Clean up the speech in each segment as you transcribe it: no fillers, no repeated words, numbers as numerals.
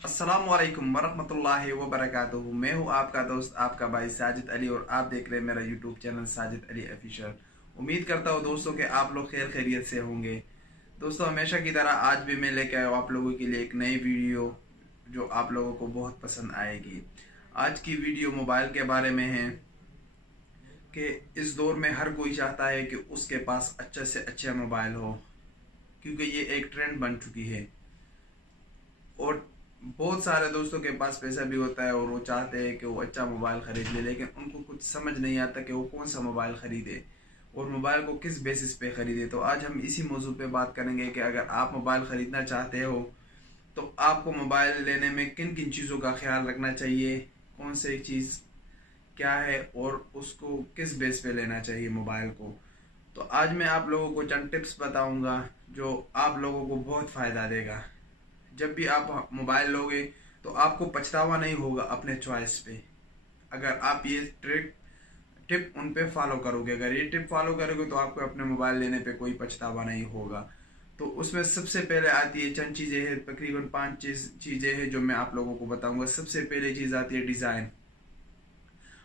अस्सलामुअलैकुम वरहमतुल्लाहि वबरकातुहू। मैं हूँ आपका दोस्त आपका भाई साजिद अली और आप देख रहे हैं मेरा YouTube channel Sajid Ali official. उम्मीद करता हूँ दोस्तों कि आप लोग खैर खैरियत से होंगे। दोस्तों हमेशा की तरह आज भी मैं लेके आया हूँ आप लोगों के लिए एक नई वीडियो जो आप लोगों को बहुत पसंद आएगी। आज की वीडियो मोबाइल के बारे में है कि इस दौर में हर कोई चाहता है कि उसके पास अच्छे से अच्छा मोबाइल हो, क्योंकि ये एक ट्रेंड बन चुकी है और बहुत सारे दोस्तों के पास पैसा भी होता है और वो चाहते हैं कि वो अच्छा मोबाइल खरीद ले, लेकिन उनको कुछ समझ नहीं आता कि वो कौन सा मोबाइल खरीदे और मोबाइल को किस बेसिस पे खरीदे। तो आज हम इसी मौजू पे बात करेंगे कि अगर आप मोबाइल खरीदना चाहते हो तो आपको मोबाइल लेने में किन किन चीज़ों का ख्याल रखना चाहिए, कौन सी चीज़ क्या है और उसको किस बेस पे लेना चाहिए मोबाइल को। तो आज मैं आप लोगों को चंद टिप्स बताऊंगा जो आप लोगों को बहुत फ़ायदा देगा। जब भी आप मोबाइल लोगे तो आपको पछतावा नहीं होगा अपने चॉइस पे, अगर आप ये टिप उन पे फॉलो करोगे। अगर ये टिप फॉलो करोगे तो आपको अपने मोबाइल लेने पे कोई पछतावा नहीं होगा। तो उसमें सबसे पहले आती है चंद चीज़ें हैं, तकरीबन 5 चीज़ें हैं जो मैं आप लोगों को बताऊंगा। सबसे पहले चीज़ आती है डिज़ाइन।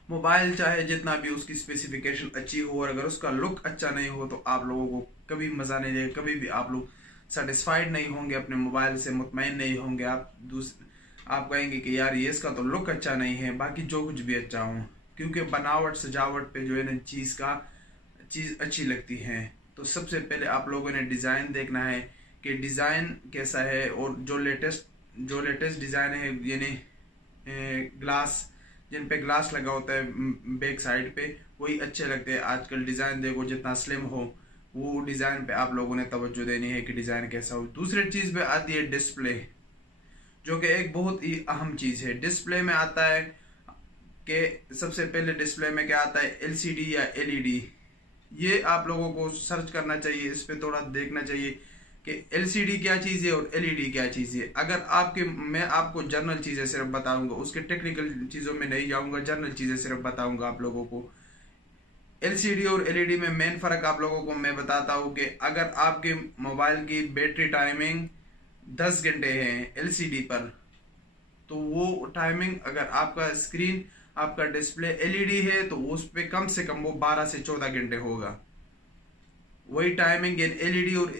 मोबाइल चाहे जितना भी उसकी स्पेसिफिकेशन अच्छी हो और अगर उसका लुक अच्छा नहीं हो तो आप लोगों को कभी मज़ा नहीं देगा, कभी भी आप लोग सेटिस्फाइड नहीं होंगे, अपने मोबाइल से मुतमईन नहीं होंगे। आप कहेंगे कि यार ये इसका तो लुक अच्छा नहीं है, बाकी जो कुछ भी अच्छा हो, क्योंकि बनावट सजावट पे जो है ना चीज़ अच्छी लगती है। तो सबसे पहले आप लोगों ने डिज़ाइन देखना है कि डिज़ाइन कैसा है और जो लेटेस्ट डिज़ाइन है, यानी ग्लास, जिन पे ग्लास लगा होता है बैक साइड पे, वही अच्छे लगते हैं। आजकल डिज़ाइन देखो जितना स्लिम हो वो डिज़ाइन पे आप लोगों ने तवज्जो देनी है कि डिज़ाइन कैसा हो। दूसरी चीज़ पे आती है डिस्प्ले, जो कि एक बहुत ही अहम चीज़ है। डिस्प्ले में आता है कि सबसे पहले डिस्प्ले में क्या आता है, एलसीडी या एलईडी। ये आप लोगों को सर्च करना चाहिए, इस पे थोड़ा देखना चाहिए कि एलसीडी क्या चीज़ है और एलईडी क्या चीज़ है। अगर मैं आपको जनरल चीज़ें सिर्फ बताऊंगा, उसके टेक्निकल चीज़ों में नहीं जाऊंगा, जनरल चीज़ें सिर्फ बताऊंगा आप लोगों को। एलसीडी और एलईडी में मेन फर्क आप लोगों को मैं बताता हूँ कि अगर आपके मोबाइल की बैटरी टाइमिंग 10 घंटे है एलसीडी पर, तो वो टाइमिंग, अगर आपका स्क्रीन आपका डिस्प्ले एलईडी है तो उस पे कम से कम वो 12 से 14 घंटे होगा। वही टाइमिंग एलईडी और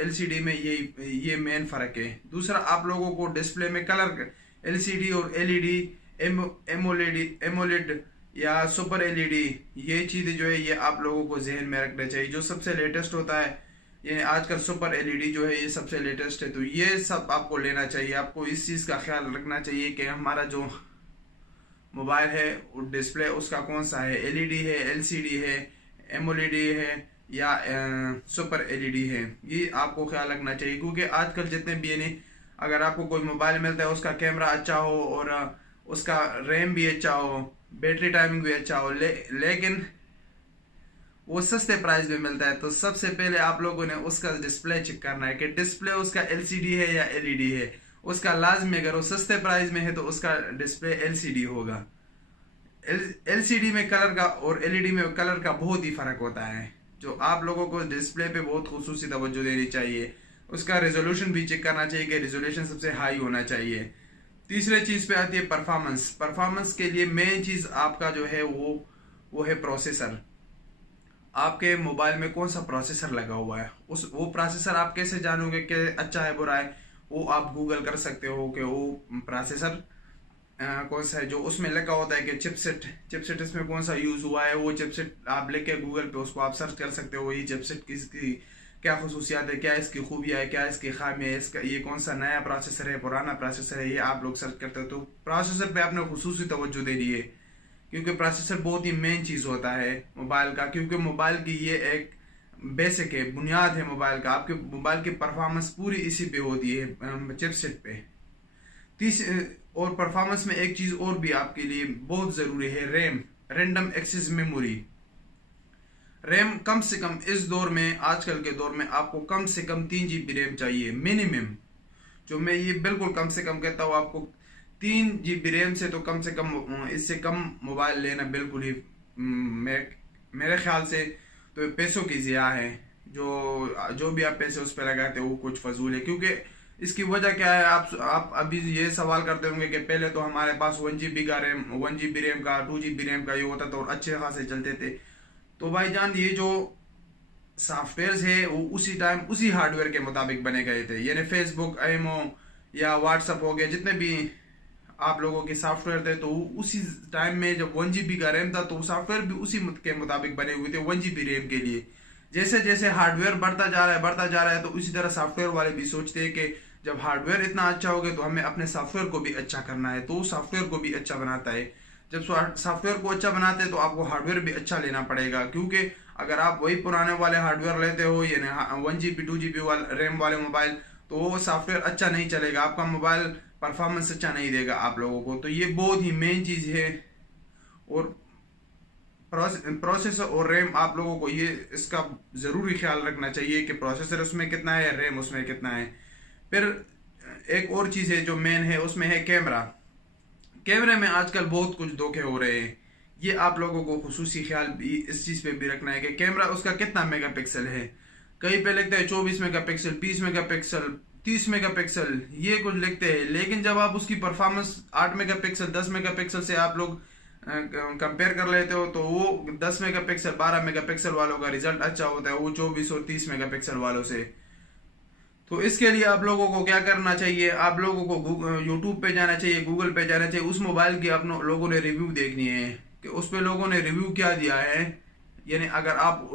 एलसीडी में ये मेन फर्क है। दूसरा, आप लोगों को डिस्प्ले में कलर, एलसीडी और एलईडी, एमोलेड या सुपर एलईडी, ये चीज़ें जो है ये आप लोगों को जहन में रखना चाहिए। जो सबसे लेटेस्ट होता है, ये आजकल सुपर एलईडी जो है ये सबसे लेटेस्ट है, तो ये सब आपको लेना चाहिए। आपको इस चीज़ का ख्याल रखना चाहिए कि हमारा जो मोबाइल है डिस्प्ले उसका कौन सा है, एलईडी है, एलसीडी है, एमोलेडी है या सुपर एलईडी है। ये आपको ख्याल रखना चाहिए, क्योंकि आजकल जितने भी यानी अगर आपको कोई मोबाइल मिलता है उसका कैमरा अच्छा हो और उसका रैम भी अच्छा हो, बैटरी टाइमिंग भी अच्छा हो, लेकिन वो सस्ते प्राइस में मिलता है, तो सबसे पहले आप लोगों ने उसका डिस्प्ले चेक करना है कि डिस्प्ले उसका एलसीडी है या एलईडी है। उसका लाजमी, अगर वो सस्ते प्राइस में है तो उसका डिस्प्ले एलसीडी होगा। एलसीडी में कलर का और एलईडी में कलर का बहुत ही फर्क होता है, जो आप लोगों को डिस्प्ले पे बहुत खुसूसी तवज्जो देनी चाहिए। उसका रेजोल्यूशन भी चेक करना चाहिए कि रेजोल्यूशन सबसे हाई होना चाहिए। तीसरे चीज़ पे आती है परफॉर्मेंस। परफॉर्मेंस के लिए मेन चीज़ आपका जो है वो है प्रोसेसर। आपके मोबाइल में कौन सा प्रोसेसर लगा हुआ है, वो प्रोसेसर आप कैसे जानोगे कि अच्छा है बुरा है? वो आप गूगल कर सकते हो कि वो प्रोसेसर कौन सा है। जो उसमें लिखा होता है कि चिपसेट इसमें कौन सा यूज हुआ है, वो चिपसेट आप लिख के गूगल पे उसको आप सर्च कर सकते हो। ये चिपसेट किसकी क्या खसूसियात है, क्या इसकी खूबियाँ है, क्या इसकी खामियाँ है, इसका ये कौन सा नया प्रोसेसर है, पुराना प्रोसेसर है, ये आप लोग सर्च करते हो। तो प्रोसेसर पे आपने खुसूसी तवज्जो देनी है, क्योंकि प्रोसेसर बहुत ही मेन चीज़ होता है मोबाइल का, क्योंकि मोबाइल की ये एक बेसिक है, बुनियाद है मोबाइल का। आपके मोबाइल की परफॉर्मेंस पूरी इसी पे होती है, चिपसेट पे। और परफॉर्मेंस में एक चीज़ और भी आपके लिए बहुत ज़रूरी है, RAM, random access memory. RAM कम से कम इस दौर में, आजकल के दौर में आपको कम से कम 3 GB रैम चाहिए मिनिमम। जो मैं ये बिल्कुल कम से कम कहता हूँ, आपको 3 GB रैम से तो कम से कम, इससे कम मोबाइल लेना बिल्कुल ही मेरे ख्याल से तो पैसों की ज़िया है। जो भी आप पैसे उस पर लगाते हो वो कुछ फजूल है, क्योंकि इसकी वजह क्या है? आप अभी ये सवाल करते होंगे कि पहले तो हमारे पास 1 GB रैम का 2 GB रैम का ये होता था और अच्छे खासे चलते थे। तो भाईजान ये जो सॉफ्टवेयर है वो उसी टाइम उसी हार्डवेयर के मुताबिक बने गए थे, यानी फेसबुक, एमओ या व्हाट्सअप हो गया, जितने भी आप लोगों के सॉफ्टवेयर थे तो उसी टाइम में जब 1 GB का रैम था तो सॉफ्टवेयर भी उसी के मुताबिक बने हुए थे 1 GB रैम के लिए। जैसे जैसे हार्डवेयर बढ़ता जा रहा है तो उसी तरह सॉफ्टवेयर वाले भी सोचते हैं कि जब हार्डवेयर इतना अच्छा हो गया तो हमें अपने सॉफ्टवेयर को भी अच्छा करना है, तो सॉफ्टवेयर को भी अच्छा बनाता है। जब सॉफ्टवेयर को अच्छा बनाते हैं तो आपको हार्डवेयर भी अच्छा लेना पड़ेगा, क्योंकि अगर आप वही पुराने वाले हार्डवेयर लेते हो यानी 1 GB 2 GB वाले रैम वाले मोबाइल, तो वो सॉफ्टवेयर अच्छा नहीं चलेगा, आपका मोबाइल परफॉर्मेंस अच्छा नहीं देगा आप लोगों को। तो ये बहुत ही मेन चीज है। और प्रोसेसर और रैम आप लोगों को ये इसका जरूरी ख्याल रखना चाहिए कि प्रोसेसर उसमें कितना है, रैम उसमें कितना है। फिर एक और चीज है जो मेन है, उसमें है कैमरा। कैमरे में आजकल बहुत कुछ धोखे हो रहे हैं, ये आप लोगों को खुसूसी ख्याल भी इस चीज पे भी रखना है कि कैमरा उसका कितना मेगापिक्सल है। कहीं पे लिखते हैं 24 मेगापिक्सल, 20 मेगापिक्सल, 30 मेगापिक्सल, ये कुछ लिखते हैं, लेकिन जब आप उसकी परफॉर्मेंस 8 मेगापिक्सल 10 मेगापिक्सल से आप लोग कंपेयर कर लेते हो तो वो 10 मेगापिक्सल 12 मेगापिक्सल वालों का रिजल्ट अच्छा होता है वो 24 और 30 मेगापिक्सल वालों से। तो इसके लिए आप लोगों को क्या करना चाहिए? आप लोगों को यूट्यूब पे जाना चाहिए, गूगल पे जाना चाहिए, उस मोबाइल की आप लोगों ने रिव्यू देखनी है कि उस पे लोगों ने रिव्यू क्या दिया है। यानी अगर आप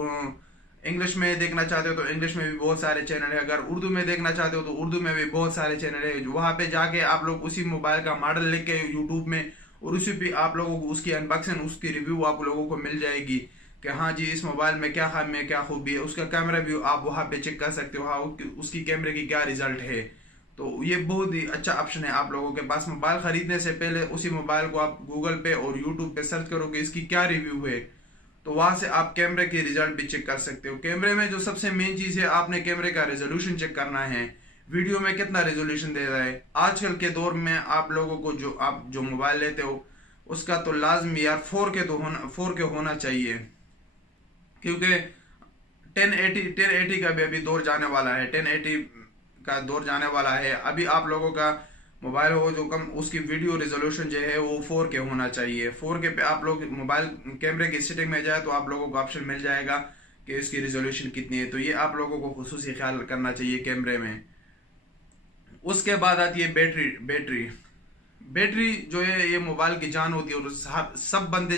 इंग्लिश में देखना चाहते हो तो इंग्लिश में भी बहुत सारे चैनल है, अगर उर्दू में देखना चाहते हो तो उर्दू में भी बहुत सारे चैनल है। वहां पे जाके आप लोग उसी मोबाइल का मॉडल लिख के यूट्यूब में, और उसी पे आप लोगों को उसकी अनबॉक्सिंग, उसकी रिव्यू आप लोगों को मिल जाएगी कि हाँ जी इस मोबाइल में क्या खामी है, क्या खूबी है। उसका कैमरा भी आप वहां पे चेक कर सकते हो, हाँ उसकी कैमरे की क्या रिजल्ट है। तो ये बहुत ही अच्छा ऑप्शन है आप लोगों के पास। मोबाइल खरीदने से पहले उसी मोबाइल को आप गूगल पे और यूट्यूब पे सर्च करोगे इसकी क्या रिव्यू है, तो वहां से आप कैमरे के रिजल्ट भी चेक कर सकते हो। कैमरे में जो सबसे मेन चीज है, आपने कैमरे का रेजोल्यूशन चेक करना है, वीडियो में कितना रेजोल्यूशन दे रहा है। आजकल के दौर में आप लोगों को जो मोबाइल लेते हो उसका तो लाजमी यार 4K होना चाहिए, क्योंकि 1080 का भी अभी दौर जाने वाला है, 1080 का दौर जाने वाला है। अभी आप लोगों का मोबाइल हो जो कम, उसकी वीडियो रेजोल्यूशन जो है वो 4K होना चाहिए। 4K पे आप लोग मोबाइल कैमरे की सेटिंग में जाए तो आप लोगों को ऑप्शन मिल जाएगा कि इसकी रेजोल्यूशन कितनी है। तो ये आप लोगों को खुसूसी ख्याल करना चाहिए कैमरे में। उसके बाद आती है बैटरी जो है ये मोबाइल की जान होती है। और सब बंदे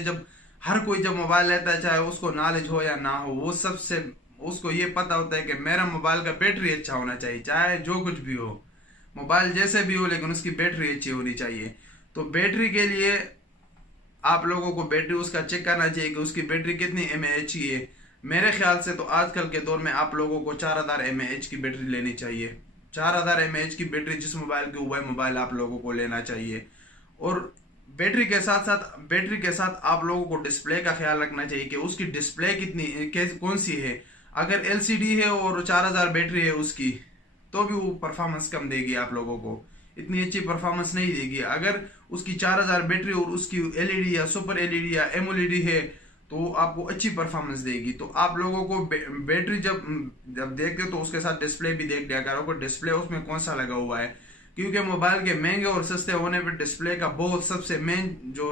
हर कोई जब मोबाइल लेता है, चाहे उसको नॉलेज हो या ना हो, वो सबसे उसको ये पता होता है कि मेरा मोबाइल का बैटरी अच्छा होना चाहिए, चाहे जो कुछ भी हो, मोबाइल जैसे भी हो, लेकिन उसकी बैटरी अच्छी होनी चाहिए। तो बैटरी के लिए आप लोगों को बैटरी उसका चेक करना चाहिए कि उसकी बैटरी कितनी mAh की है। मेरे ख्याल से तो आजकल के दौर में आप लोगों को 4000 mAh की बैटरी लेनी चाहिए। 4000 mAh की बैटरी जिस मोबाइल की वह मोबाइल आप लोगों को लेना चाहिए। और बैटरी के साथ आप लोगों को डिस्प्ले का ख्याल रखना चाहिए कि उसकी डिस्प्ले कौन सी है। अगर LCD है और 4000 बैटरी है उसकी, तो भी वो परफॉर्मेंस कम देगी, आप लोगों को इतनी अच्छी परफॉर्मेंस नहीं देगी। अगर उसकी 4000 बैटरी और उसकी LED या सुपर LED या AMOLED है तो आपको अच्छी परफॉर्मेंस देगी। तो आप लोगों को बैटरी जब देखते हो तो उसके साथ डिस्प्ले भी देख लिया करो, डिस्प्ले उसमें कौन सा लगा हुआ है, क्योंकि मोबाइल के महंगे और सस्ते होने पर डिस्प्ले का बहुत सबसे मेन जो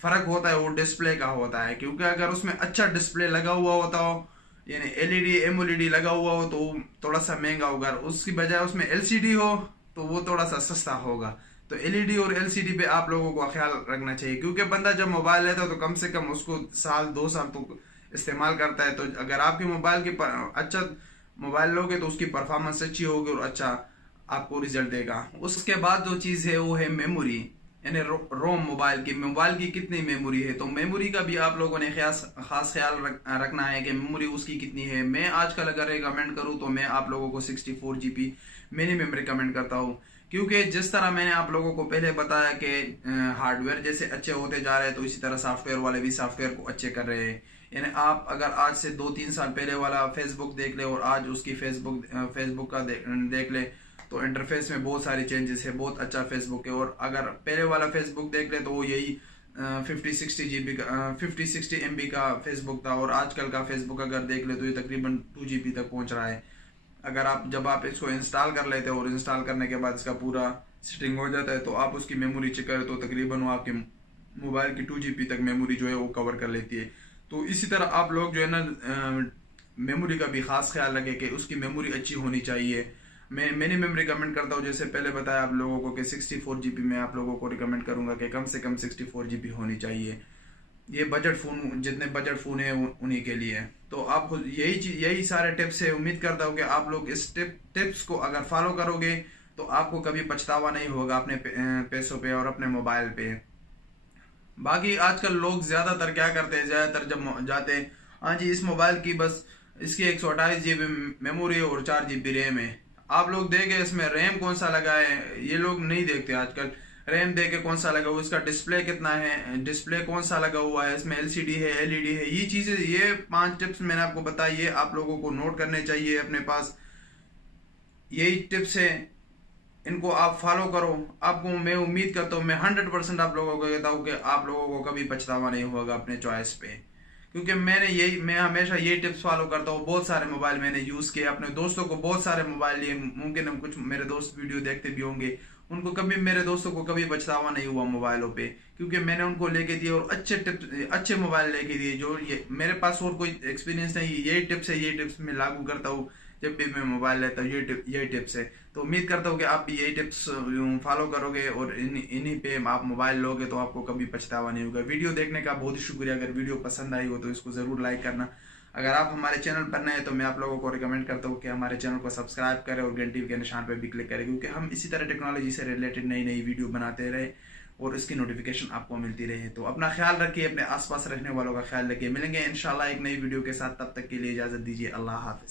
फर्क होता है वो डिस्प्ले का होता है। क्योंकि अगर उसमें अच्छा डिस्प्ले लगा हुआ होता हो, यानी LED AMOLED लगा हुआ हो, तो थोड़ा सा महंगा होगा। उसकी बजाय उसमें LCD हो तो वो थोड़ा सा सस्ता होगा। तो LED और LCD पे आप लोगों को ख्याल रखना चाहिए, क्योंकि बंदा जब मोबाइल लेता है तो कम से कम उसको 1-2 साल तो इस्तेमाल करता है। तो अगर आपके मोबाइल की अच्छा मोबाइल लोगे तो उसकी परफॉर्मेंस अच्छी होगी और अच्छा आपको रिजल्ट देगा। उसके बाद जो चीज है वो है मेमोरी, यानी रोम मोबाइल की कितनी मेमोरी है। तो मेमोरी का भी आप लोगों ने खास ख्याल रखना है कि मेमोरी उसकी कितनी है। मैं आजकल अगर रिकमेंड करूं तो मैं आप लोगों को 64 GB मिनिमम रिकमेंड करता हूं, क्योंकि जिस तरह मैंने आप लोगों को पहले बताया कि हार्डवेयर जैसे अच्छे होते जा रहे हैं तो इसी तरह सॉफ्टवेयर वाले भी सॉफ्टवेयर को अच्छे कर रहे हैं। यानी आप अगर आज से 2-3 साल पहले वाला फेसबुक देख ले और आज उसकी फेसबुक का देख ले तो इंटरफेस में बहुत सारे चेंजेस है, बहुत अच्छा फेसबुक है। और अगर पहले वाला फेसबुक देख ले तो वो यही 50-60 MB का फेसबुक था, और आजकल का फेसबुक अगर देख ले तो ये तकरीबन 2 GB तक पहुंच रहा है। अगर आप जब आप इसको इंस्टॉल कर लेते हो और इंस्टॉल करने के बाद इसका पूरा सेटिंग हो जाता है तो आप उसकी मेमोरी चेक करें तो तकरीबन वो आपके मोबाइल की 2 GB तक मेमोरी जो है वो कवर कर लेती है। तो इसी तरह आप लोग जो है ना मेमोरी का भी खास ख्याल रखें कि उसकी मेमोरी अच्छी होनी चाहिए। मैंने मेमोरी रिकमेंड करता हूँ, जैसे पहले बताया आप लोगों को कि 64 GB में आप लोगों को रिकमेंड करूंगा कि कम से कम 64 GB होनी चाहिए। ये बजट फ़ोन, जितने बजट फ़ोन है उन्हीं के लिए। तो आप यही सारे टिप्स है। उम्मीद करता हूँ कि आप लोग इस टिप्स को अगर फॉलो करोगे तो आपको कभी पछतावा नहीं होगा अपने पैसों पे और अपने मोबाइल पे। बाकी आजकल लोग ज्यादातर क्या करते हैं, ज्यादातर जब जाते हैं हाँ जी इस मोबाइल की बस इसकी 128 GB मेमोरी और 4 GB रैम है। आप लोग देखे इसमें रैम कौन सा लगा है, ये लोग नहीं देखते आजकल। रैम देखे कौन सा लगा हुआ, इसका डिस्प्ले कितना है, डिस्प्ले कौन सा लगा हुआ है, इसमें LCD है LED है, ये चीजें, ये 5 टिप्स मैंने आपको बताई, ये आप लोगों को नोट करने चाहिए अपने पास। यही टिप्स है, इनको आप फॉलो करो। आपको मैं उम्मीद करता हूँ, मैं 100% आप लोगों को कहता हूँ कि आप लोगों को कभी पछतावा नहीं होगा अपने चॉइस पे, क्योंकि मैं हमेशा ये टिप्स फॉलो करता हूँ। बहुत सारे मोबाइल मैंने यूज किए, अपने दोस्तों को बहुत सारे मोबाइल लिए, मुमकिन कुछ मेरे दोस्त वीडियो देखते भी होंगे, उनको कभी, मेरे दोस्तों को कभी पछतावा नहीं हुआ मोबाइलों पे, क्योंकि मैंने उनको लेके दिए और अच्छे टिप्स, अच्छे मोबाइल लेके दिए। जो ये मेरे पास और कोई एक्सपीरियंस नहीं, यही टिप्स है, ये टिप्स मैं लागू करता हूँ जब भी मैं मोबाइल लेता हूँ, ये टिप्स है। तो उम्मीद करता हूँ कि आप भी यही टिप्स फॉलो करोगे और इन्हीं पे आप मोबाइल लोगे तो आपको कभी पछतावा नहीं होगा। वीडियो देखने का बहुत ही शुक्रिया। अगर वीडियो पसंद आई हो तो इसको जरूर लाइक करना। अगर आप हमारे चैनल पर नए हैं तो मैं आप लोगों को रिकमेंड करता हूँ कि हमारे चैनल को सब्सक्राइब करें और घंटी के निशान पर भी क्लिक करें, क्योंकि हम इसी तरह टेक्नोलॉजी से रिलेटेड नई नई वीडियो बनाते रहे और इसकी नोटिफिकेशन आपको मिलती रहे। तो अपना ख्याल रखिए, अपने आसपास रहने वालों का ख्याल रखिए। मिलेंगे इंशाल्लाह एक नई वीडियो के साथ, तब तक के लिए इजाजत दीजिए। अल्लाह हाफिज।